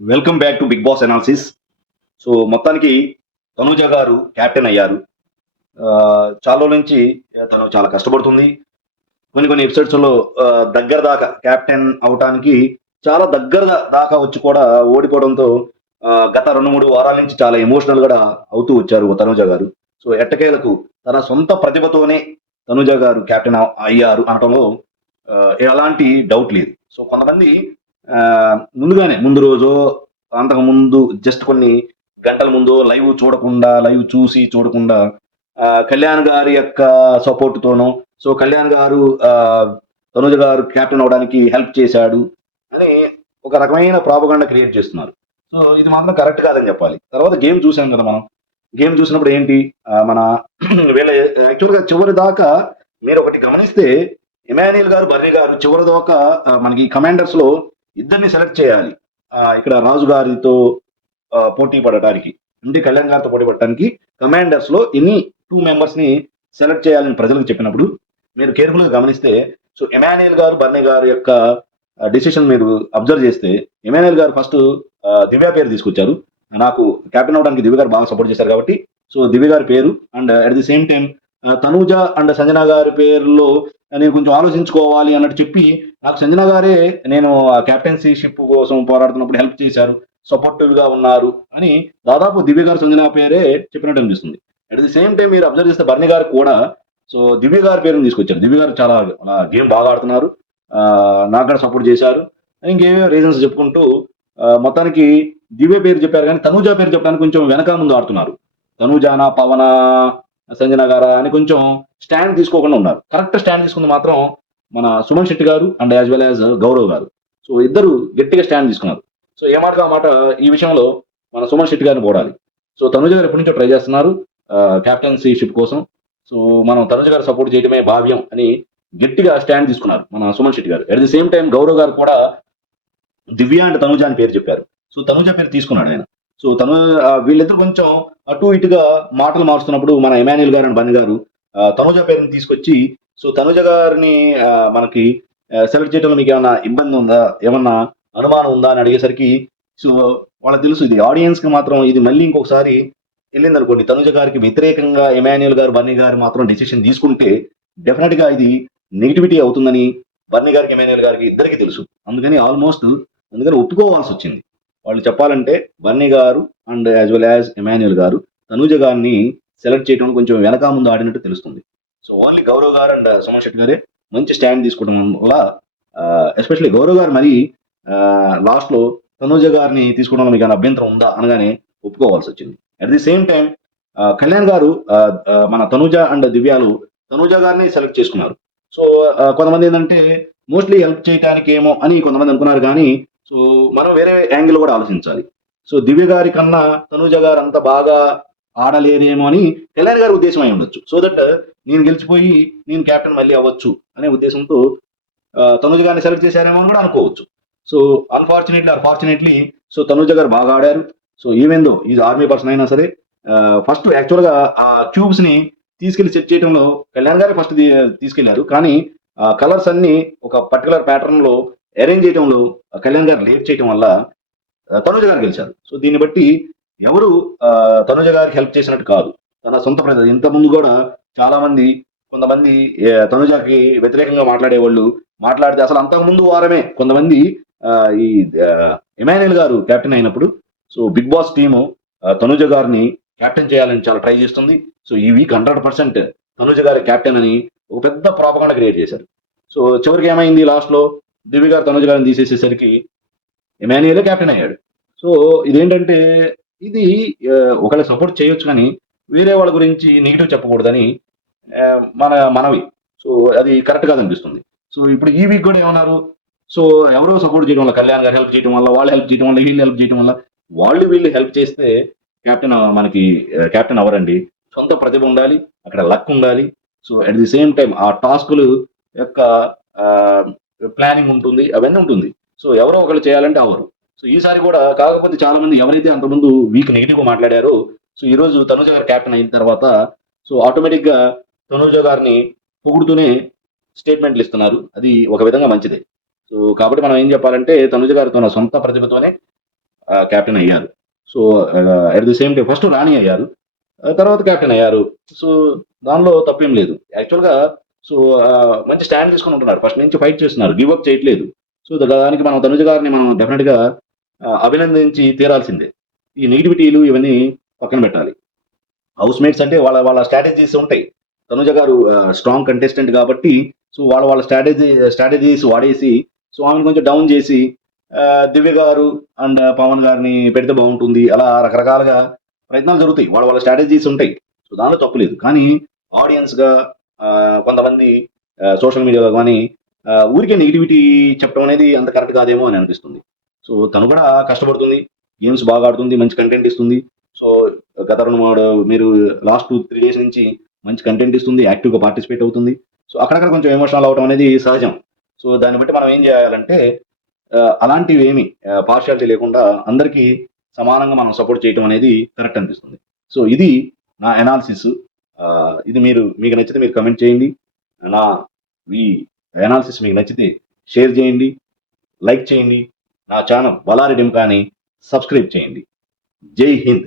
Welcome back to Bigg Boss analysis. So మొత్తానికి తనూజ గారు captain అయ్యారు. చాలా రోజుల నుంచి తను చాలా కష్టపడుతుంది. కొన్ని కొన్ని ఎపిసోడ్స్‌లో దగ్గర దాకా కెప్టెన్ అవ్వటానికి చాలా దగ్గర దాకా వచ్చి కూడా ఓడిపోవడంతో గత 2, 3 వారాల నుంచి చాలా ఎమోషనల్ గూడా అవుతూ వచ్చారు తనూజ గారు. సో ఎట్టకేలకు తన సొంత ప్రతిభతోనే తనూజ గారు కెప్టెన్ అయ్యారు అనటంలో ఎలాంటి డౌట్ లేదు. సో కొంతమంది ముందుగానే ముందు రోజో, అంతకుముందు జస్ట్ కొన్ని గంటల ముందో లైవ్ చూడకుండా, లైవ్ చూసి చూడకుండా కళ్యాణ్ గారి యొక్క సపోర్ట్‌తోనో, సో కళ్యాణ్ గారు తనూజ గారు కెప్టెన్ అవ్వడానికి హెల్ప్ చేశాడు అని ఒక రకమైన ప్రాపగండా క్రియేట్ చేస్తున్నారు. సో ఇది మాత్రం కరెక్ట్ కాదని చెప్పాలి. తర్వాత గేమ్ చూసాం కదా మనం. గేమ్ చూసినప్పుడు ఏంటి మన వీళ్ళ యాక్చువల్‌గా చివరి దాకా మీరొకటి గమనిస్తే ఇమాన్యుయల్ గారు, బర్నీ గారు చివరి దాకా మనకి కమాండర్స్‌లో ఇద్దరిని సెలెక్ట్ చేయాలి. ఇక్కడ రాజు గారితో పోటీ పడటానికి. అంటే కళ్యాణ్ గారితో పోటీ పడటానికి కమాండర్స్‌లో ఎనీ 2 మెంబర్స్‌ని సెలెక్ట్ చేయాలని ప్రజలకు చెప్పినప్పుడు మీరు కేర్‌ఫుల్‌గా గమనిస్తే సో ఇమాన్యుయల్ గారు, బర్నీ గారి యొక్క డెసిషన్ మీరు అబ్జర్వ్ చేస్తే ఇమాన్యుయల్ గారు ఫస్ట్ దివ్య పేరు తీసుకొచ్చారు. నాకు కెప్టెన్ అవ్వడానికి దివ్య గారు బాగా సపోర్ట్ చేశారు కాబట్టి సో దివ్య గారి పేరు and at the same time Tanuja and Sanjana గారి పేరులో నేను కొంచెం ఆలోచించుకోవాలి అన్నట్టు చెప్పి నాకు సంజన గారే నేను ఆ కెప్టెన్సీషిప్ కోసం పోరాడుతున్నప్పుడు హెల్ప్ చేశారు. సపోర్టివ్‌గా ఉన్నారు అని దాదాపు దివ్య గారు, సంజన పేరే చెప్పినట్టు అనిపిస్తుంది. అట్ ది సేమ్ టైమ్ మీరు అబ్జర్వ్ చేస్తే బర్నీ గారు కూడా సో దివ్య గారి పేరుని తీసుకొచ్చారు. దివ్య గారు చాలా గేమ్ బాగా ఆడుతున్నారు. నాకు కూడా సపోర్ట్ చేశారు. ఇంకేవేవో రీజన్స్ చెప్పుకుంటూ మొత్తానికి దివ్య పేరు చెప్పారు గానీ తనూజ పేరు చెప్పడానికి కొంచెం వెనక ముందు ఆడుతున్నారు. తనూజానా, పవనా, సంజన గారా అని కొంచెం స్టాండ్ తీసుకోకుండా ఉన్నారు. కరెక్ట్ స్టాండ్ తీసుకుంది మాత్రం మన సుమన్ శెట్టి గారు and as well as Gaurav గారు. సో ఇద్దరు గట్టిగా స్టాండ్ తీసుకున్నారు. సో ఏ మాటకి ఆ మాట ఈ విషయంలో మన సుమన్ శెట్టి గారిని పొగడాలి. సో తనుజ గారు ఎప్పటి నుంచో ట్రై చేస్తున్నారు కెప్టెన్సీషిప్ కోసం. సో మనం తనుజ గారు సపోర్ట్ చేయడమే భావ్యం అని గట్టిగా స్టాండ్ తీసుకున్నారు మన సుమన్ శెట్టి గారు. At the same time Gaurav గారు కూడా దివ్య అండ్ తనుజ అని పేరు చెప్పారు. సో తనుజ పేరు తీసుకున్నాడు ఆయన. సో వీళ్ళిద్దరు కొంచెం అటు ఇటుగా మాటలు మారుస్తున్నప్పుడు మన ఇమాన్యుయల్ గారు అండ్ బన్నీ గారు తనుజ పేరుని తీసుకొచ్చి సో తనుజ గారిని మనకి సెలెక్ట్ చేయడంలో మీకు ఏమన్నా ఇబ్బంది ఉందా? ఏమన్నా అనుమానం ఉందా? అని అడిగేసరికి సో వాళ్ళకి తెలుసు ఇది ఆడియన్స్ కి మాత్రం ఇది మళ్ళీ ఇంకొకసారి వెళ్ళిందనుకోండి తనుజ గారికి వ్యతిరేకంగా ఇమాన్యుయల్ గారు, బన్నీ గారు మాత్రం డెసిషన్ తీసుకుంటే డెఫినెట్ గా ఇది నెగిటివిటీ అవుతుందని బన్నీ గారికి, ఇమాన్యుయల్ గారికి ఇద్దరికి తెలుసు. అందుకని ఒప్పుకోవాల్సి వచ్చింది. వాళ్ళు చెప్పాలంటే బన్నీ గారు and as well as Emmanuel గారు తనూజ గారిని సెలెక్ట్ చేయడం కొంచెం వెనక ముందు ఆడినట్టు తెలుస్తుంది. సో ఓన్లీ గౌరవ్ గారు అండ్ సుమన్ శెట్టి గారే మంచి స్టాండ్ తీసుకోవడం వల్ల ఎస్పెషల్లీ గౌరవ్ గారు మరి లాస్ట్ లో తనూజ గారిని తీసుకోవడంలో మీకు ఏమైనా అభ్యంతరం ఉందా అనగానే ఒప్పుకోవాల్సి వచ్చింది. At the same time Kalyan గారు మన తనూజ అండ్ దివ్యాలు తనూజ గారిని సెలెక్ట్ చేసుకున్నారు. సో కొంతమంది ఏంటంటే మోస్ట్లీ హెల్ప్ చేయడానికి ఏమో అని కొంతమంది అనుకున్నారు కానీ సో మనం వేరే యాంగిల్ కూడా ఆలోచించాలి. సో దివ్య గారి కన్నా తనూజ గారు అంత బాగా ఆడలేరేమో అని కళ్యాణ్ గారి ఉద్దేశం అయి ఉండొచ్చు. సో దట్ నేను గెలిచిపోయి నేను కెప్టెన్ మళ్ళీ అవ్వచ్చు అనే ఉద్దేశంతో తనూజ గారిని సెలెక్ట్ చేశారేమో అని కూడా అనుకోవచ్చు. So unfortunately are fortunately so Tanuja గారు బాగా ఆడారు. So even though is army person అయినా సరే ఫస్ట్ యాక్చువల్గా ఆ క్యూబ్స్ ని తీసుకెళ్లి సెట్ చేయడంలో కళ్యాణ్ గారే ఫస్ట్ తీసుకెళ్లారు. కానీ కలర్స్ అన్ని ఒక పర్టికులర్ ప్యాటర్న్ లో అరేంజ్ చేయడంలో కళ్యాణ్ గారు లేట్ చేయడం వల్ల తనుజ గారు గెలిచారు. సో దీన్ని బట్టి ఎవరు తనుజ గారికి హెల్ప్ చేసినట్టు కాదు. తన సొంత ప్రజలు ఇంత ముందు కూడా చాలా మంది కొంతమంది తనుజకి వ్యతిరేకంగా మాట్లాడేవాళ్ళు మాట్లాడితే అసలు అంతకు ముందు వారమే కొంతమంది ఈ ఇమాన్యుయల్ గారు కెప్టెన్ అయినప్పుడు so Bigg Boss team Tanuja గారిని కెప్టెన్ చేయాలని చాలా ట్రై చేస్తుంది. సో ఈ వీక్ 100% తనుజ గారి కెప్టెన్ అని ఒక పెద్ద ప్రాపగండా క్రియేట్ చేశారు. సో చివరికి ఏమైంది లాస్ట్ లో దివ్య గారు తనుజ గారిని తీసేసేసరికి ఇమాన్యుయలే కెప్టెన్ అయ్యాడు. సో ఇదేంటంటే ఇది ఒకవేళ సపోర్ట్ చేయొచ్చు కానీ వేరే వాళ్ళ గురించి నెగిటివ్ చెప్పకూడదని మన మనవి. సో అది కరెక్ట్ కాదనిపిస్తుంది. సో ఇప్పుడు ఈ వీక్ కూడా ఏమన్నారు సో ఎవరో సపోర్ట్ చేయడం వల్ల కళ్యాణ్ గారు హెల్ప్ చేయడం వల్ల వాళ్ళు హెల్ప్ చేయడం వల్ల వీళ్ళు హెల్ప్ చేయడం వల్ల వీళ్ళు హెల్ప్ చేస్తే కెప్టెన్ మనకి కెప్టెన్ అవరండి. సొంత ప్రతిభ ఉండాలి, అక్కడ లక్ ఉండాలి. So at the same time ఆ టాస్కులు యొక్క ప్లానింగ్ ఉంటుంది, అవన్నీ ఉంటుంది. సో ఎవరో ఒకళ్ళు చేయాలంటే అవరు. సో ఈసారి కూడా కాకపోతే చాలా మంది ఎవరైతే అంతకుముందు వీక్ నెగిటివ్ గా మాట్లాడారో సో ఈ రోజు తనుజ గారు కెప్టెన్ అయిన తర్వాత సో ఆటోమేటిక్ గా తనుజ గారిని పొగుడుతూనే స్టేట్మెంట్లు ఇస్తున్నారు. అది ఒక విధంగా మంచిదే. సో కాబట్టి మనం ఏం చెప్పాలంటే తనుజ గారు తన సొంత ప్రతిభతోనే కెప్టెన్ అయ్యారు. So at the same time first రాణి అయ్యారు, తర్వాత కెప్టెన్ అయ్యారు. సో దానిలో తప్పేం లేదు యాక్చువల్గా. సో మంచి స్టాండ్ తీసుకొని ఉంటున్నారు, ఫస్ట్ నుంచి ఫైట్ చేస్తున్నారు, గివ్ అప్ చేయట్లేదు. సో దానికి మనం తనుజ గారిని మనం డెఫినెట్గా అభినందించి తీరాల్సిందే. ఈ నెగిటివిటీలు ఇవన్నీ పక్కన పెట్టాలి. హౌస్ మేట్స్ అంటే వాళ్ళ వాళ్ళ స్ట్రాటజీస్ ఉంటాయి. తనుజ గారు స్ట్రాంగ్ కంటెస్టెంట్ కాబట్టి సో వాళ్ళ స్ట్రాటజీస్ వాడేసి సో ఆమెను కొంచెం డౌన్ చేసి ఆ, దివ్య గారు అండ్ పవన్ గారిని పెడితే బాగుంటుంది, అలా రకరకాలుగా ప్రయత్నాలు జరుగుతాయి, వాళ్ళ స్ట్రాటజీస్ ఉంటాయి. సో దానిలో తప్పు లేదు. కానీ ఆడియన్స్ గా కొంతమంది సోషల్ మీడియాలో కానీ ఊరికే నెగిటివిటీ చెప్పడం అనేది అంత కరెక్ట్ కాదేమో అని అనిపిస్తుంది. సో తను కూడా కష్టపడుతుంది, గేమ్స్ బాగా ఆడుతుంది, మంచి కంటెంట్ ఇస్తుంది. సో గత 2-3 మీరు లాస్ట్ 2-3 డేస్ నుంచి మంచి కంటెంట్ ఇస్తుంది, యాక్టివ్గా పార్టిసిపేట్ అవుతుంది. సో అక్కడక్కడ కొంచెం ఎమోషనల్ అవడం అనేది సహజం. సో దాన్ని బట్టి మనం ఏం చేయాలంటే అలాంటివి ఏమి పార్షియాలిటీ లేకుండా అందరికీ సమానంగా మనం సపోర్ట్ చేయడం అనేది కరెక్ట్ అనిపిస్తుంది. సో ఇది నా అనాలిసిస్. ఇది మీకు నచ్చితే మీరు కమెంట్ చేయండి. నా ఈ అనాలిసిస్ మీకు నచ్చితే షేర్ చేయండి, లైక్ చేయండి. నా ఛానల్ బలారి డింకాని సబ్స్క్రైబ్ చేయండి. జై హింద్.